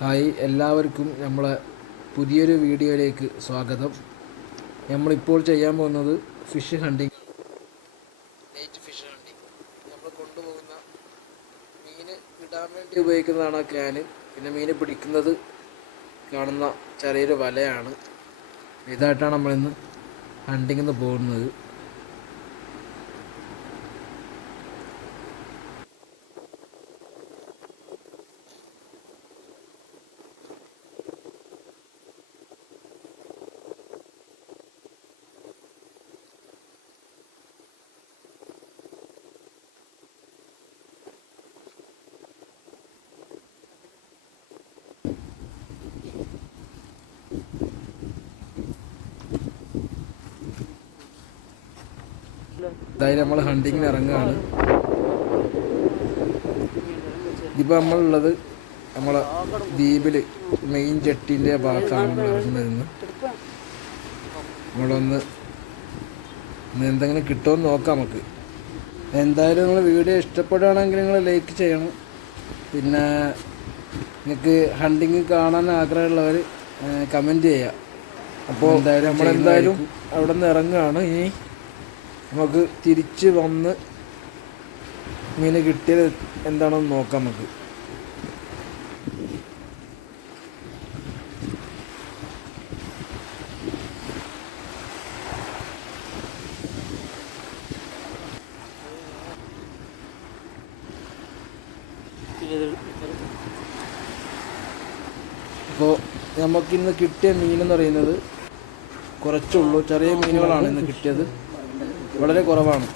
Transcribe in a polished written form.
Hi, എല്ലാവർക്കും നമ്മളെ പുതിയൊരു വീഡിയോയിലേക്ക് സ്വാഗതം. നമ്മളിപ്പോൾ ചെയ്യാൻ പോകുന്നത് fish hunting, night fish hunting. നമ്മൾ കൊണ്ടുപോകുന്ന മീൻ ഇടാൻ വേണ്ടി ഉപയോഗിക്കുന്നതാണ് ആ ക്യാന്. പിന്നെ മീൻ പിടിക്കുന്നത് കാണുന്ന ചെറിയൊരു വലയാണ്. ഇതായിട്ടാണ് നമ്മളിന്ന് ഹണ്ടിങ്ങിന് പോകുന്നത്. ഇതായി നമ്മൾ ഹണ്ടിങ്ങിന് ഇറങ്ങുകയാണ്. ഇതിപ്പോൾ നമ്മളുള്ളത് നമ്മളെ ദ്വീപിൽ മെയിൻ ജെട്ടിൻ്റെ ഭാഗത്താണ് നമ്മൾ ഇറങ്ങുന്നത്. നമ്മളൊന്ന് എന്തെങ്കിലും കിട്ടുമെന്ന് നോക്കാം നമുക്ക്. എന്തായാലും നിങ്ങൾ വീഡിയോ ഇഷ്ടപ്പെടുകയാണെങ്കിൽ നിങ്ങൾ ലൈക്ക് ചെയ്യണം. പിന്നെ നിങ്ങൾക്ക് ഹണ്ടിങ് കാണാൻ ആഗ്രഹമുള്ളവർ കമൻറ്റ് ചെയ്യുക. അപ്പോൾ നമ്മളെന്തായാലും അവിടെ നിന്ന് ഇറങ്ങുകയാണ്. ഇനി നമുക്ക് തിരിച്ച് വന്ന് മീൻ കിട്ടിയത് എന്താണെന്ന് നോക്കാം നമുക്ക്. അപ്പോൾ നമുക്കിന്ന് കിട്ടിയ മീനെന്ന് പറയുന്നത് കുറച്ചുള്ളൂ. ചെറിയ മീനുകളാണ് ഇന്ന് കിട്ടിയത്, വളരെ കുറവാണ്.